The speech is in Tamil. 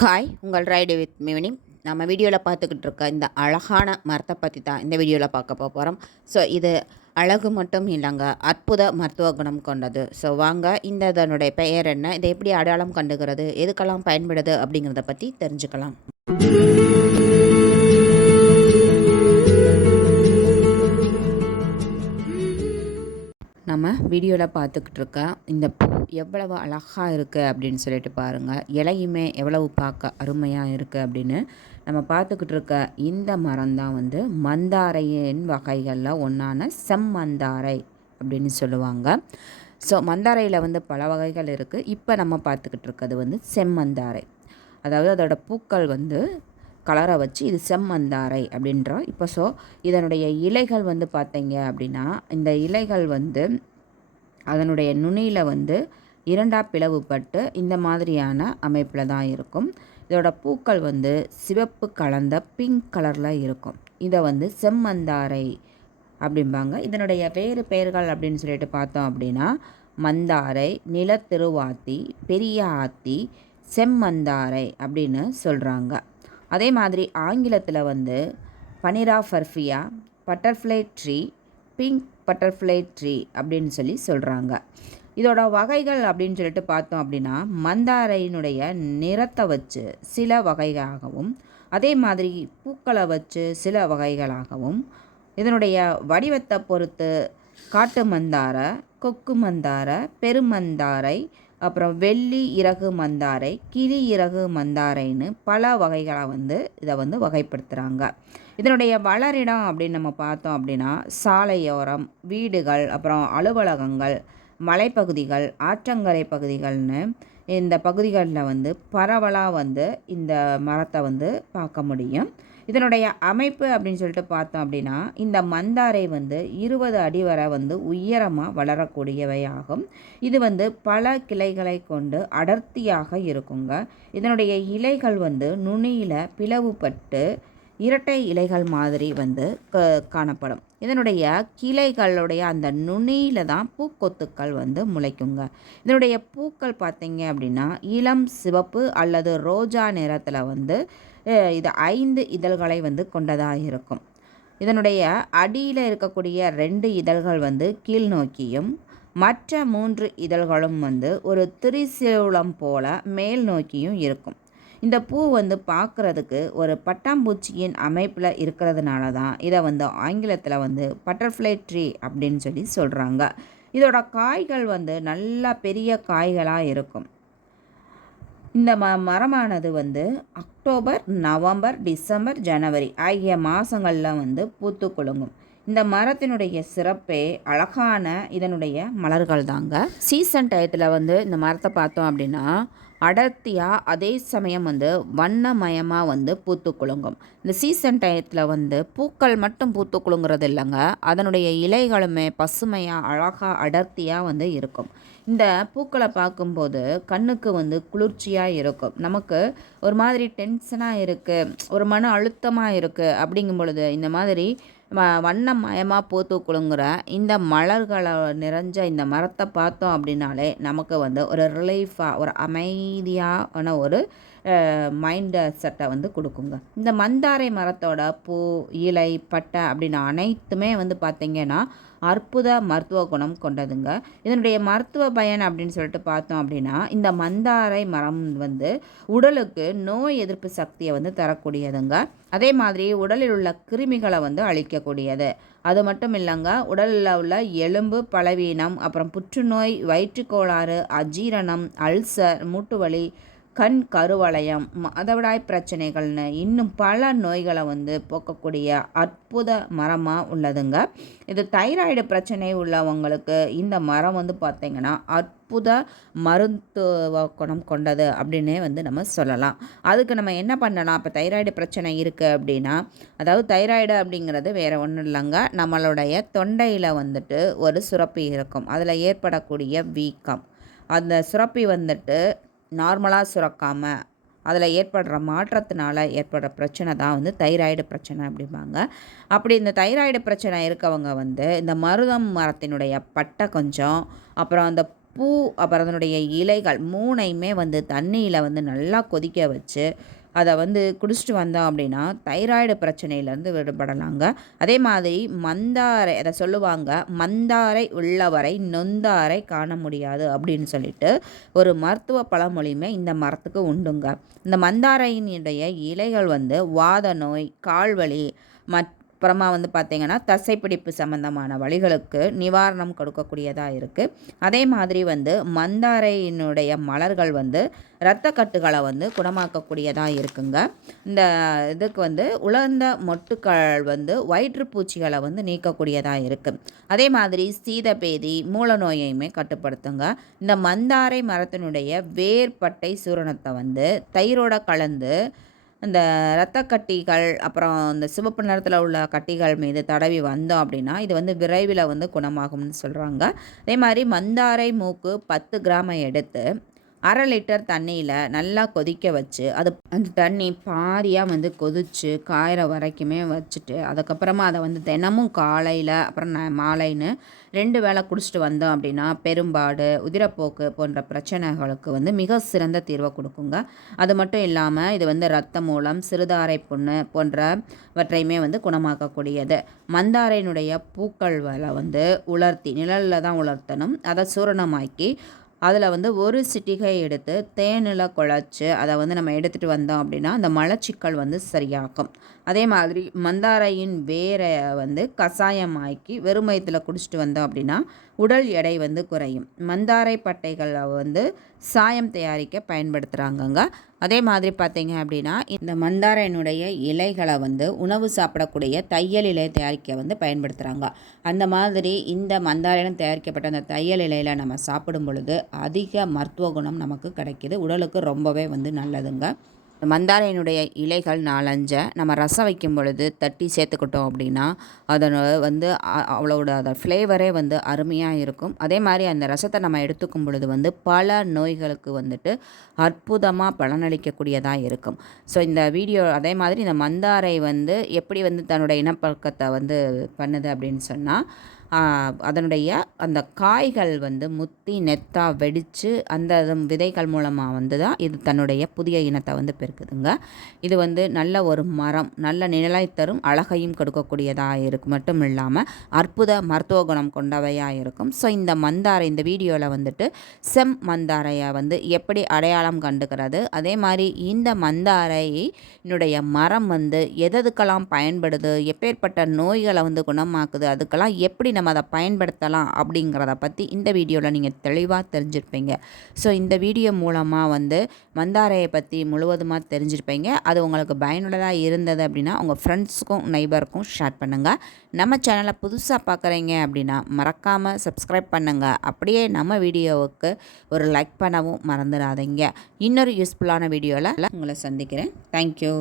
ஹாய் உங்கள் ரைடு வித் மிவினி நம்ம வீடியோவில் பார்த்துக்கிட்டு இருக்க இந்த அழகான மரத்தை பற்றி தான் இந்த வீடியோவில் பார்க்க போகிறோம் ஸோ இது அழகு மட்டும் இல்லைங்க அற்புத மருத்துவ குணம் கொண்டது. ஸோ வாங்க இந்த இதனுடைய பெயர் என்ன? இதை எப்படி அடையாளம் கண்டுகிறது? எதுக்கெல்லாம் பயன்படுது அப்படிங்கிறத பற்றி தெரிஞ்சுக்கலாம். நம்ம வீடியோவில் பார்த்துக்கிட்டு இருக்க இந்த பூ எவ்வளவு அழகாக இருக்குது அப்படின்னு சொல்லிட்டு பாருங்கள் இலையுமே எவ்வளவு பார்க்க அருமையாக இருக்குது அப்படின்னு நம்ம பார்த்துக்கிட்டு இருக்க இந்த மரம் தான் வந்து மந்தாரையின் வகைகளில் ஒன்றான செம்மந்தாரை அப்படின்னு சொல்லுவாங்க. ஸோ மந்தாரையில் வந்து பல வகைகள் இருக்குது இப்போ நம்ம பார்த்துக்கிட்டு இருக்கிறது வந்து செம்மந்தாரை. அதாவது அதோட பூக்கள் வந்து கலரை வச்சு இது செம்மந்தாரை அப்படின்றோம். இப்போ ஸோ இதனுடைய இலைகள் வந்து பார்த்தீங்க அப்படின்னா இந்த இலைகள் வந்து அதனுடைய நுனியில் வந்து இரண்டாக பிளவுபட்டு இந்த மாதிரியான அமைப்பில் தான் இருக்கும். இதோட பூக்கள் வந்து சிவப்பு கலந்த பிங்க் கலரில் இருக்கும். இதை வந்து செம்மந்தாரை அப்படிம்பாங்க. இதனுடைய வேறு பெயர்கள் அப்படின்னு சொல்லிட்டு பார்த்தோம் அப்படின்னா மந்தாரை நிலத்திருவாத்தி பெரிய ஆத்தி செம்மந்தாரை அப்படின்னு சொல்கிறாங்க அதே மாதிரி ஆங்கிலத்தில் வந்து பனிரா ஃபர்ஃபியா butterfly tree pink butterfly tree அப்படின்னு சொல்லி சொல்கிறாங்க இதோட வகைகள் அப்படின்னு சொல்லிட்டு பார்த்தோம் அப்படின்னா மந்தாரையினுடைய நிறத்தை வச்சு சில வகைகளாகவும் அதே மாதிரி பூக்களை வச்சு சில வகைகளாகவும் இதனுடைய வடிவத்தை பொறுத்து காட்டு மந்தாரை கொக்கு மந்தாரை பெருமந்தாரை அப்புறம் வெள்ளி இறகு மந்தாரை கிளி இறகு மந்தாரைன்னு பல வகைகளாக வந்து இதை வந்து வகைப்படுத்துகிறாங்க இதனுடைய வளரிடம் அப்படின்னு நம்ம பார்த்தோம் அப்படின்னா சாலையோரம் வீடுகள் அப்புறம் அலுவலகங்கள் மலைப்பகுதிகள் ஆற்றங்கரை பகுதிகள்னு இந்த பகுதிகளில் வந்து பரவலாக வந்து இந்த மரத்தை வந்து பார்க்க முடியும். இதனுடைய அமைப்பு அப்படின்னு சொல்லிட்டு பார்த்தோம் அப்படின்னா இந்த மந்தாரை வந்து இருபது அடி வரை வந்து உயரமாக வளரக்கூடியவை ஆகும் இது வந்து பல கிளைகளை கொண்டு அடர்த்தியாக இருக்குங்க. இதனுடைய இலைகள் வந்து நுனியில் பிளவுபட்டு இரட்டை இலைகள் மாதிரி வந்து க காணப்படும். இதனுடைய கிளைகளுடைய அந்த நுனியில் தான் பூக்கொத்துக்கள் வந்து முளைக்குங்க. இதனுடைய பூக்கள் பார்த்தீங்க அப்படின்னா இளம் சிவப்பு அல்லது ரோஜா நிறத்தில் வந்து இது ஐந்து இதழ்களை வந்து கொண்டதாக இருக்கும். இதனுடைய அடியில் இருக்கக்கூடிய ரெண்டு இதழ்கள் வந்து கீழ் நோக்கியும் மற்ற மூன்று இதழ்களும் வந்து ஒரு திரிசூலம் போல மேல் நோக்கியும் இருக்கும். இந்த பூ வந்து பார்க்குறதுக்கு ஒரு பட்டாம்பூச்சியின் அமைப்பில் இருக்கிறதுனால தான் இதை வந்து ஆங்கிலத்தில் வந்து பட்டர்ஃப்ளை ட்ரீ அப்படின்னு சொல்லி சொல்கிறாங்க இதோட காய்கள் வந்து நல்லா பெரிய காய்களாக இருக்கும். இந்த ம மரமானது வந்து அக்டோபர் நவம்பர் டிசம்பர் ஜனவரி ஆகிய மாதங்களில் வந்து பூத்து குலுங்கும். இந்த மரத்தினுடைய சிறப்பே அழகான இதனுடைய மலர்கள் தாங்க. சீசன் டயத்தில் வந்து இந்த மரத்தை பார்த்தோம் அப்படின்னா அடர்த்தியாக அதே சமயம் வந்து வண்ணமயமாக வந்து பூத்து குலுங்கும். இந்த சீசன் டயத்தில் வந்து பூக்கள் மட்டும் பூத்து குலுங்குறது இல்லைங்க. அதனுடைய இலைகளுமே பசுமையாக அழகாக அடர்த்தியாக வந்து இருக்கும். இந்த பூக்களை பார்க்கும்போது கண்ணுக்கு வந்து குளிர்ச்சியாக இருக்கும். நமக்கு ஒரு மாதிரி டென்ஷனாக இருக்குது ஒரு மன அழுத்தமாக இருக்குது அப்படிங்கும் பொழுது இந்த மாதிரி வ வண்ணமயமாக பூத்து குலுங்குற இந்த மலர்களை நிறைஞ்ச இந்த மரத்தை பார்த்தோம் அப்படின்னாலே நமக்கு வந்து ஒரு ரிலீஃபாக ஒரு அமைதியான ஒரு மைண்ட் செட்டை வந்து கொடுக்குங்க. இந்த மந்தாரை மரத்தோட பூ இலை பட்டை அப்படின்னு அனைத்துமே வந்து பார்த்திங்கன்னா அற்புத மருத்துவ குணம் கொண்டதுங்க. இதனுடைய மருத்துவ பயன் அப்படின்னு சொல்லிட்டு பார்த்தோம் அப்படின்னா இந்த மந்தாரை மரம் வந்து உடலுக்கு நோய் எதிர்ப்பு சக்தியை வந்து தரக்கூடியதுங்க. அதே மாதிரி உடலில் உள்ள கிருமிகளை வந்து அழிக்கக்கூடியது. அது மட்டும் இல்லைங்க உடலில் உள்ள எலும்பு பலவீனம் அப்புறம் புற்றுநோய் வயிற்றுக்கோளாறு அஜீரணம் அல்சர் மூட்டுவலி கண் கருவளையம் மாதவிடாய் பிரச்சனைகள்னு இன்னும் பல நோய்களை வந்து போக்கக்கூடிய அற்புத மரமாக உள்ளதுங்க. இது தைராய்டு பிரச்சனை உள்ளவங்களுக்கு இந்த மரம் வந்து பார்த்திங்கன்னா அற்புத மருத்துவ குணம் கொண்டது அப்படின்னே வந்து நம்ம சொல்லலாம். அதுக்கு நம்ம என்ன பண்ணலாம்? இப்போ தைராய்டு பிரச்சனை இருக்குது அப்படின்னா அதாவது தைராய்டு அப்படிங்கிறது வேறு ஒன்றும் இல்லைங்க. நம்மளுடைய தொண்டையில் வந்துட்டு ஒரு சுரப்பி இருக்கும். அதில் ஏற்படக்கூடிய வீக்கம். அந்த சுரப்பி வந்துட்டு நார்மலாக சுரக்காமல் அதில் ஏற்படுற மாற்றத்தினால ஏற்படுற பிரச்சனை தான் வந்து தைராய்டு பிரச்சனை அப்படிம்பாங்க. அப்படி இந்த தைராய்டு பிரச்சனை இருக்கவங்க வந்து இந்த மருதம் மரத்தினுடைய பட்டை கொஞ்சம் அப்புறம் அந்த பூ அப்புறம் அதனுடைய இலைகள் மூணையுமே வந்து தண்ணியில் வந்து நல்லா கொதிக்க வச்சு அதை வந்து குடிச்சிட்டு வந்தோம் அப்படின்னா தைராய்டு பிரச்சனையிலேருந்து விடுபடலாங்க. அதே மாதிரி மந்தாரை அதை சொல்லுவாங்க மந்தாரை உள்ளவரை நொந்தாரை காண முடியாது அப்படின்னு சொல்லிட்டு ஒரு மருத்துவ பழமொழியுமே இந்த மரத்துக்கு உண்டுங்க. இந்த மந்தாரையினுடைய இலைகள் வந்து வாத நோய் கால்வலி மற்ற அப்புறமா வந்து பார்த்திங்கன்னா தசைப்பிடிப்பு சம்மந்தமான வழிகளுக்கு நிவாரணம் கொடுக்கக்கூடியதாக இருக்குது அதே மாதிரி வந்து மந்தாரையினுடைய மலர்கள் வந்து இரத்த கட்டுகளை வந்து குணமாக்கக்கூடியதாக இருக்குங்க. இந்த இதுக்கு வந்து உலர்ந்த மொட்டுக்கள் வந்து வயிற்றுப்பூச்சிகளை வந்து நீக்கக்கூடியதாக இருக்குது அதே மாதிரி சீதபேதி மூல நோயையுமே கட்டுப்படுத்துங்க. இந்த மந்தாரை மரத்தினுடைய வேர்பட்டை சூரணத்தை வந்து தயிரோட கலந்து இந்த இரத்த கட்டிகள் அப்புறம் இந்த சிவப்பு நிறத்தில் உள்ள கட்டிகள் மீது தடவி வந்தோம் அப்படின்னா இது வந்து விரைவில் வந்து குணமாகும்னு சொல்கிறாங்க அதே மாதிரி மந்தாரை மூக்கு பத்து கிராமை எடுத்து அரை லிட்டர் தண்ணியில் நல்லா கொதிக்க வச்சு அது அந்த தண்ணி பாதியாக வந்து கொதித்து காயிற வரைக்குமே வச்சுட்டு அதுக்கப்புறமா அதை வந்து தினமும் காலையில் அப்புறம் மாலைன்னு ரெண்டு வேளை குடிச்சிட்டு வந்தோம் அப்படின்னா பெரும்பாடு உதிரப்போக்கு போன்ற பிரச்சனைகளுக்கு வந்து மிக சிறந்த தீர்வை கொடுக்குங்க. அது மட்டும் இல்லாமல் இது வந்து ரத்த மூலம் சிறுதாரை புண்ணு போன்றவற்றையுமே வந்து குணமாக்கக்கூடியது. மந்தாரையினுடைய பூக்கள் வந்து உலர்த்தி நிழலில் தான் உலர்த்தணும். அதை சூரணமாக்கி அதில் வந்து ஒரு சிட்டிகை எடுத்து தேனில் குழச்சி அதை வந்து நம்ம எடுத்துகிட்டு வந்தோம் அப்படின்னா அந்த மலச்சிக்கல் வந்து சரியாகும். அதே மாதிரி மந்தாரையின் வேரை வந்து கஷாயமாக்கி வெறுமயத்தில் குடிச்சிட்டு வந்தோம் அப்படின்னா உடல் எடை வந்து குறையும். மந்தாரை பட்டைகளை வந்து சாயம் தயாரிக்க பயன்படுத்துகிறாங்கங்க அதே மாதிரி பார்த்தீங்க அப்படின்னா இந்த மந்தாரையினுடைய இலைகளை வந்து உணவு சாப்பிடக்கூடிய தையல் இலையை தயாரிக்க வந்து பயன்படுத்துகிறாங்க அந்த மாதிரி இந்த மந்தாரையிலும் தயாரிக்கப்பட்ட அந்த தையல் இலையில் நம்ம சாப்பிடும் பொழுது அதிக மருத்துவ குணம் நமக்கு கிடைக்கிது. உடலுக்கு ரொம்பவே வந்து நல்லதுங்க. மந்தாரையினுடைய இலைகள் நாலஞ்சை நம்ம ரசம் வைக்கும் பொழுது தட்டி சேர்த்துக்கிட்டோம் அப்படின்னா அதனை வந்து அவ்வளோட அந்த ஃப்ளேவரே வந்து அருமையாக இருக்கும். அதே மாதிரி அந்த ரசத்தை நம்ம எடுத்துக்கும் பொழுது வந்து பல நோய்களுக்கு வந்துட்டு அற்புதமாக பலனளிக்கக்கூடியதாக இருக்கும். ஸோ இந்த வீடியோ அதே மாதிரி இந்த மந்தாரை வந்து எப்படி வந்து தன்னுடைய இனப்பழக்கத்தை வந்து பண்ணுது அப்படின்னு சொன்னால் அதனுடைய அந்த காய்கள் வந்து முத்தி நெத்தாக வெடித்து அந்த விதைகள் மூலமாக வந்து தான் இது தன்னுடைய புதிய இனத்தை வந்து பெருக்குதுங்க. இது வந்து நல்ல ஒரு மரம் நல்ல நிழலை தரும் அழகையும் கொடுக்கக்கூடியதாக இருக்கும் மட்டும் இல்லாமல் அற்புத மருத்துவ குணம் கொண்டவையாக இருக்கும். ஸோ இந்த மந்தாரை இந்த வீடியோவில் வந்துட்டு செம் மந்தாரையை வந்து எப்படி அடையாளம் கண்டுக்கிறது? அதே மாதிரி இந்த மந்தாரையினுடைய மரம் வந்து எதுக்கெல்லாம் பயன்படுது? எப்பேற்பட்ட நோய்களை வந்து குணமாக்குது? அதுக்கெல்லாம் எப்படி நம்ம அதை பயன்படுத்தலாம் அப்படிங்கிறத பற்றி இந்த வீடியோவில் நீங்கள் தெளிவாக தெரிஞ்சிருப்பீங்க. ஸோ இந்த வீடியோ மூலமாக வந்து மந்தாரையை பற்றி முழுவதுமாக தெரிஞ்சிருப்பீங்க. அது உங்களுக்கு பயனுள்ளதாக இருந்தது அப்படின்னா உங்கள் ஃப்ரெண்ட்ஸுக்கும் நைபருக்கும் ஷேர் பண்ணுங்கள் நம்ம சேனலை புதுசாக பார்க்குறீங்க அப்படின்னா மறக்காமல் சப்ஸ்கிரைப் பண்ணுங்கள் அப்படியே நம்ம வீடியோவுக்கு ஒரு லைக் பண்ணவும் மறந்துடாதீங்க. இன்னொரு யூஸ்ஃபுல்லான வீடியோவில் உங்களை சந்திக்கிறேன். தேங்க்யூ